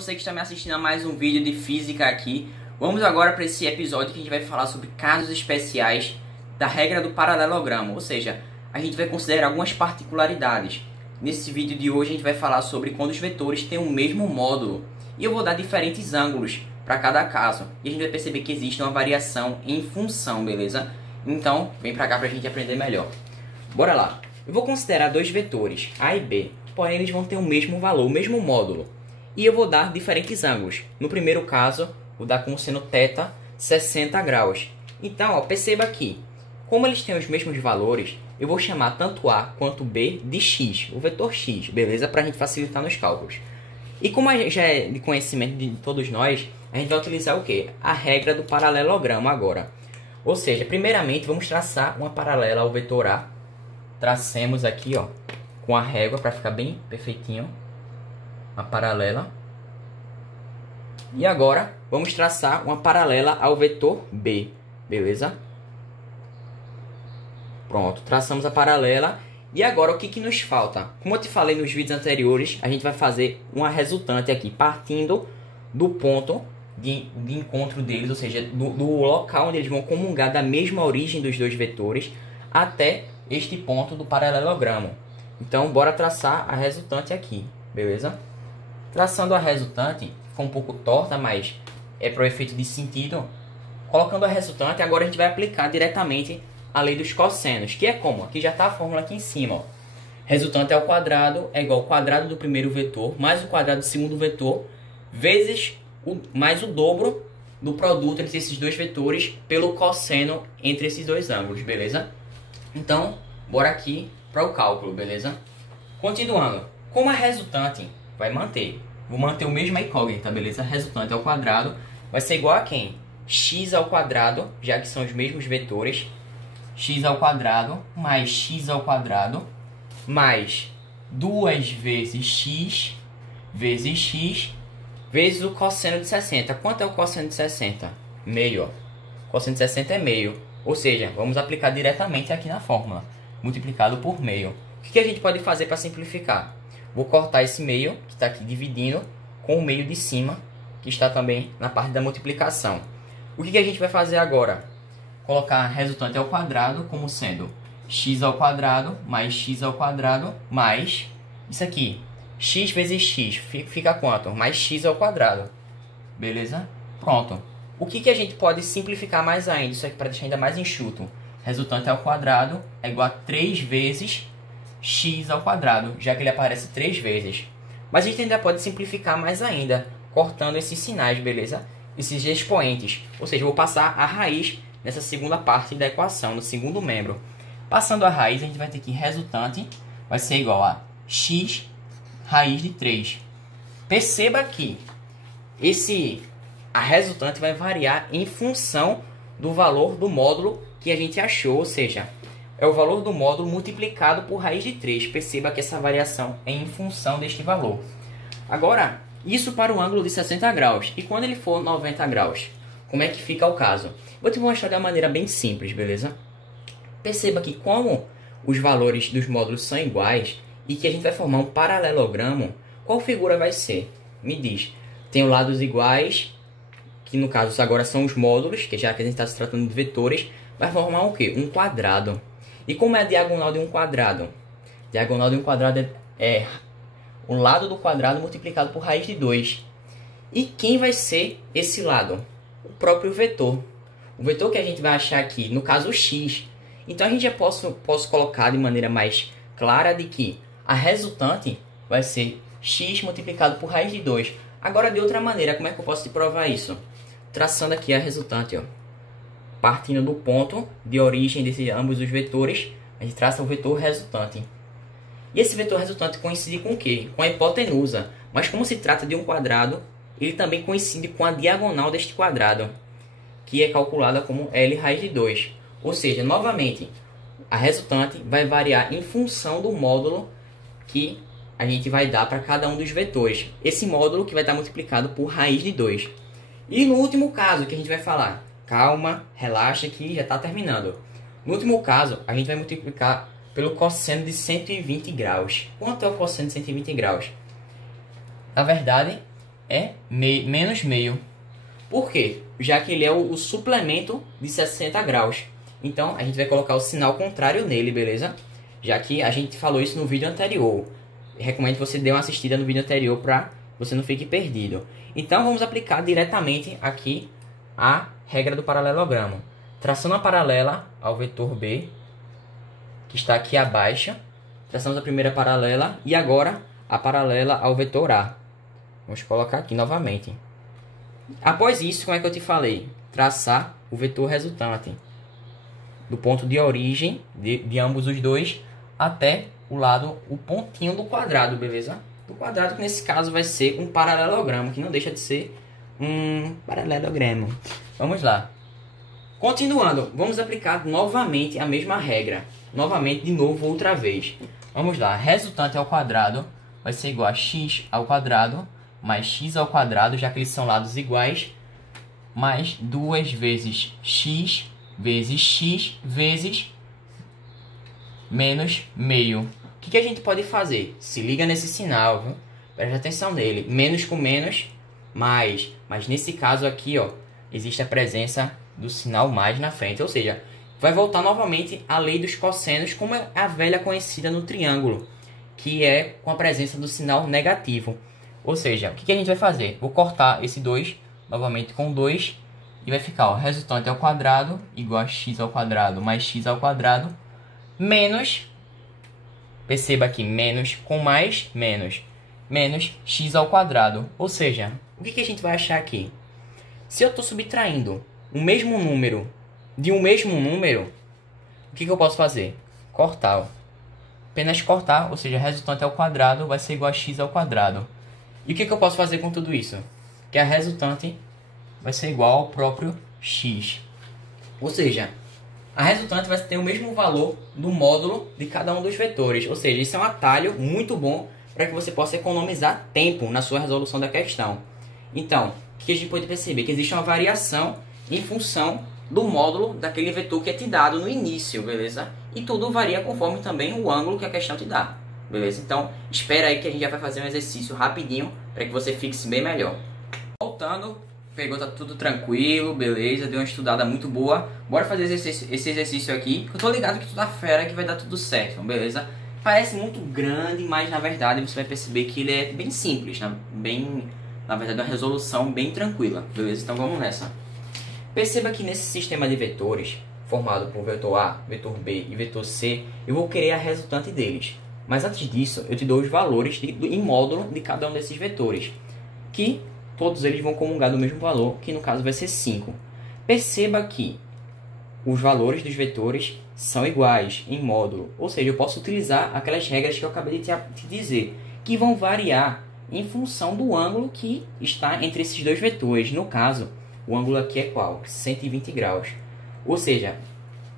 você que está me assistindo a mais um vídeo de física aqui. Vamos agora para esse episódio que a gente vai falar sobre casos especiais da regra do paralelogramo, ou seja, a gente vai considerar algumas particularidades. Nesse vídeo de hoje a gente vai falar sobre quando os vetores têm o mesmo módulo e eu vou dar diferentes ângulos para cada caso e a gente vai perceber que existe uma variação em função, beleza? Então, vem para cá para a gente aprender melhor. Bora lá! Eu vou considerar dois vetores, A e B, porém eles vão ter o mesmo valor, o mesmo módulo. E eu vou dar diferentes ângulos. No primeiro caso, vou dar com o seno θ 60 graus. Então, ó, perceba aqui, como eles têm os mesmos valores, eu vou chamar tanto A quanto B de x, o vetor x, beleza? Para a gente facilitar nos cálculos. E como já é de conhecimento de todos nós, a gente vai utilizar o quê? A regra do paralelogramo agora. Ou seja, primeiramente vamos traçar uma paralela ao vetor A. Tracemos aqui, ó, com a régua para ficar bem perfeitinho a paralela. E agora vamos traçar uma paralela ao vetor B, beleza? Pronto, traçamos a paralela. E agora o que nos falta? Como eu te falei nos vídeos anteriores, a gente vai fazer uma resultante aqui, partindo do ponto de encontro deles, ou seja, do local onde eles vão comungar da mesma origem dos dois vetores, até este ponto do paralelogramo. Então, bora traçar a resultante aqui, beleza? Traçando a resultante, ficou um pouco torta, mas é para o efeito de sentido. Colocando a resultante, agora a gente vai aplicar diretamente a lei dos cossenos, que é como? Aqui já está a fórmula aqui em cima, ó. Resultante ao quadrado é igual ao quadrado do primeiro vetor, mais o quadrado do segundo vetor, vezes mais o dobro do produto entre esses dois vetores pelo cosseno entre esses dois ângulos, beleza? Então, bora aqui para o cálculo, beleza? Continuando, como a resultante vai manter, vou manter o mesmo incógnita, beleza? A resultante ao quadrado vai ser igual a quem? X ao quadrado, já que são os mesmos vetores, x ao quadrado mais x ao quadrado mais 2 vezes x vezes o cosseno de 60. Quanto é o cosseno de 60? Meio, ó. O cosseno de 60 é meio. Ou seja, vamos aplicar diretamente aqui na fórmula. Multiplicado por meio. O que a gente pode fazer para simplificar? Vou cortar esse meio, que está aqui dividindo, com o meio de cima, que está também na parte da multiplicação. O que a gente vai fazer agora? Colocar a resultante ao quadrado como sendo x ao quadrado mais x ao quadrado mais isso aqui. X vezes x fica quanto? Mais x ao quadrado. Beleza? Pronto. O que a gente pode simplificar mais ainda? Isso aqui para deixar ainda mais enxuto. Resultante ao quadrado é igual a 3 vezes x ao quadrado, já que ele aparece 3 vezes. Mas a gente ainda pode simplificar mais ainda, cortando esses sinais, beleza? Esses expoentes. Ou seja, eu vou passar a raiz nessa segunda parte da equação, no segundo membro. Passando a raiz, a gente vai ter que resultante vai ser igual a x raiz de 3. Perceba que a resultante vai variar em função do valor do módulo que a gente achou, ou seja, é o valor do módulo multiplicado por raiz de 3. Perceba que essa variação é em função deste valor. Agora, isso para o ângulo de 60 graus. E quando ele for 90 graus? Como é que fica o caso? Vou te mostrar de uma maneira bem simples, beleza? Perceba que como os valores dos módulos são iguais e que a gente vai formar um paralelogramo, qual figura vai ser? Me diz. Tem lados iguais, que no caso agora são os módulos, que já que a gente está se tratando de vetores, vai formar o quê? Um quadrado. E como é a diagonal de um quadrado? Diagonal de um quadrado é o lado do quadrado multiplicado por raiz de 2. E quem vai ser esse lado? O próprio vetor. O vetor que a gente vai achar aqui, no caso o x. Então a gente já posso colocar de maneira mais clara de que a resultante vai ser x multiplicado por raiz de 2. Agora de outra maneira, como é que eu posso te provar isso? Traçando aqui a resultante, ó. Partindo do ponto de origem desses ambos os vetores, a gente traça o vetor resultante. E esse vetor resultante coincide com o quê? Com a hipotenusa. Mas como se trata de um quadrado, ele também coincide com a diagonal deste quadrado, que é calculada como L raiz de 2. Ou seja, novamente, a resultante vai variar em função do módulo que a gente vai dar para cada um dos vetores. Esse módulo que vai estar multiplicado por raiz de 2. E no último caso que a gente vai falar, calma, relaxa que já está terminando. No último caso, a gente vai multiplicar pelo cosseno de 120 graus. Quanto é o cosseno de 120 graus? Na verdade, é menos meio. Por quê? Já que ele é o suplemento de 60 graus. Então, a gente vai colocar o sinal contrário nele, beleza? Já que a gente falou isso no vídeo anterior. Recomendo que você dê uma assistida no vídeo anterior para você não fique perdido. Então, vamos aplicar diretamente aqui a regra do paralelogramo. Traçando a paralela ao vetor B, que está aqui abaixo. Traçamos a primeira paralela e agora a paralela ao vetor A. Vamos colocar aqui novamente. Após isso, como é que eu te falei? Traçar o vetor resultante. Do ponto de origem de ambos os dois até o pontinho do quadrado, beleza? Do quadrado, que nesse caso vai ser um paralelogramo, que não deixa de ser um paralelogramo. Vamos lá. Continuando, vamos aplicar novamente a mesma regra. Novamente, de novo, outra vez. Vamos lá. Resultante ao quadrado vai ser igual a x ao quadrado mais x ao quadrado, já que eles são lados iguais, mais 2 vezes x vezes menos meio. O que a gente pode fazer? Se liga nesse sinal, viu? Presta atenção nele. Menos com menos, mais. Mas nesse caso aqui, ó, existe a presença do sinal mais na frente. Ou seja, vai voltar novamente a lei dos cossenos, como é a velha conhecida no triângulo, que é com a presença do sinal negativo. Ou seja, o que a gente vai fazer? Vou cortar esse 2 novamente com 2 e vai ficar, ó, resultante ao quadrado igual a x ao quadrado mais x ao quadrado menos, perceba aqui, menos com mais, menos x ao quadrado. Ou seja, o que a gente vai achar aqui? Se eu estou subtraindo o mesmo número de um mesmo número, o que eu posso fazer? Cortar, ó. Apenas cortar, ou seja, resultante ao quadrado vai ser igual a x ao quadrado. E o que eu posso fazer com tudo isso? Que a resultante vai ser igual ao próprio x. Ou seja, a resultante vai ter o mesmo valor do módulo de cada um dos vetores. Ou seja, isso é um atalho muito bom para que você possa economizar tempo na sua resolução da questão. Então, o que a gente pode perceber? Que existe uma variação em função do módulo daquele vetor que é te dado no início, beleza? E tudo varia conforme também o ângulo que a questão te dá, beleza? Então, espera aí que a gente já vai fazer um exercício rapidinho para que você fixe bem melhor. Voltando, pegou, tá tudo tranquilo, beleza? Deu uma estudada muito boa. Bora fazer esse exercício aqui, que eu tô ligado que tu tá fera, que vai dar tudo certo, beleza? Parece muito grande, mas na verdade você vai perceber que ele é bem simples, né? Na verdade, uma resolução bem tranquila, beleza? Então vamos nessa. Perceba que nesse sistema de vetores, formado por vetor A, vetor B e vetor C, eu vou querer a resultante deles. Mas antes disso, eu te dou os valores em módulo de cada um desses vetores, que todos eles vão comungar do mesmo valor, que no caso vai ser 5. Perceba que os valores dos vetores são iguais em módulo, ou seja, eu posso utilizar aquelas regras que eu acabei de te dizer, que vão variar em função do ângulo que está entre esses dois vetores. No caso, o ângulo aqui é qual? 120 graus. Ou seja,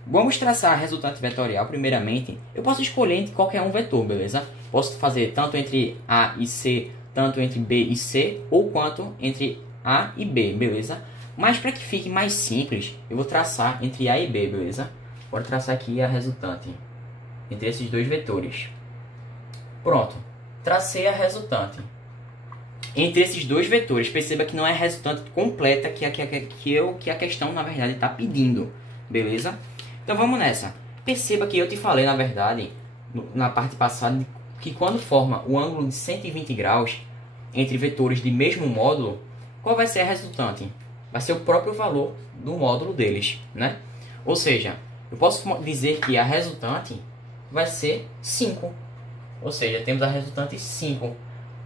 vamos traçar a resultante vetorial primeiramente. Eu posso escolher entre qualquer um vetor, beleza? Posso fazer tanto entre A e C, tanto entre B e C, ou quanto entre A e B, beleza? Mas para que fique mais simples, eu vou traçar entre A e B, beleza? Bora traçar aqui a resultante entre esses dois vetores. Pronto, tracei a resultante entre esses dois vetores. Perceba que não é a resultante completa que a questão, na verdade, está pedindo. Beleza? Então vamos nessa. Perceba que eu te falei, na verdade, na parte passada, que quando forma o ângulo de 120 graus entre vetores de mesmo módulo, qual vai ser a resultante? Vai ser o próprio valor do módulo deles, né? Ou seja, eu posso dizer que a resultante vai ser 5. Ou seja, temos a resultante 5.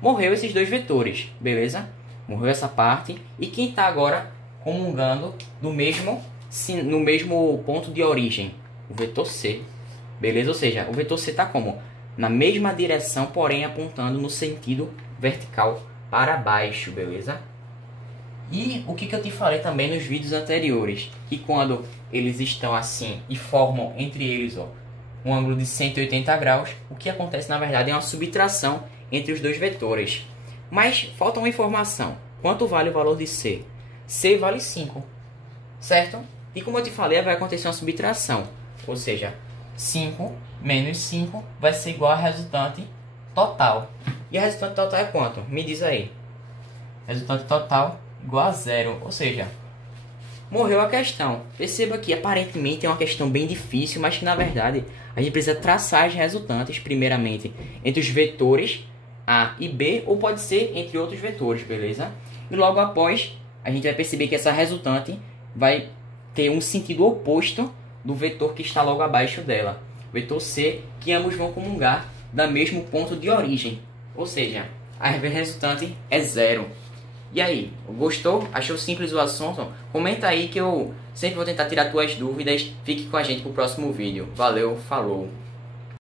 Morreu esses dois vetores, beleza? Morreu essa parte. E quem está agora comungando no mesmo ponto de origem? O vetor C, beleza? Ou seja, o vetor C está como? Na mesma direção, porém apontando no sentido vertical para baixo, beleza? E o que eu te falei também nos vídeos anteriores, que quando eles estão assim e formam entre eles, ó, um ângulo de 180 graus, o que acontece na verdade é uma subtração entre os dois vetores. Mas falta uma informação. Quanto vale o valor de C? C vale 5, certo? E como eu te falei, vai acontecer uma subtração. Ou seja, 5 menos 5 vai ser igual a resultante total. E a resultante total é quanto? Me diz aí. Resultante total igual a zero. Ou seja, morreu a questão. Perceba que aparentemente é uma questão bem difícil, mas que na verdade a gente precisa traçar as resultantes primeiramente entre os vetores A e B, ou pode ser entre outros vetores, beleza? E logo após a gente vai perceber que essa resultante vai ter um sentido oposto do vetor que está logo abaixo dela, o vetor C, que ambos vão comungar do mesmo ponto de origem, ou seja, a resultante é zero. E aí, gostou? Achou simples o assunto? Comenta aí que eu sempre vou tentar tirar tuas dúvidas. Fique com a gente pro próximo vídeo. Valeu, falou!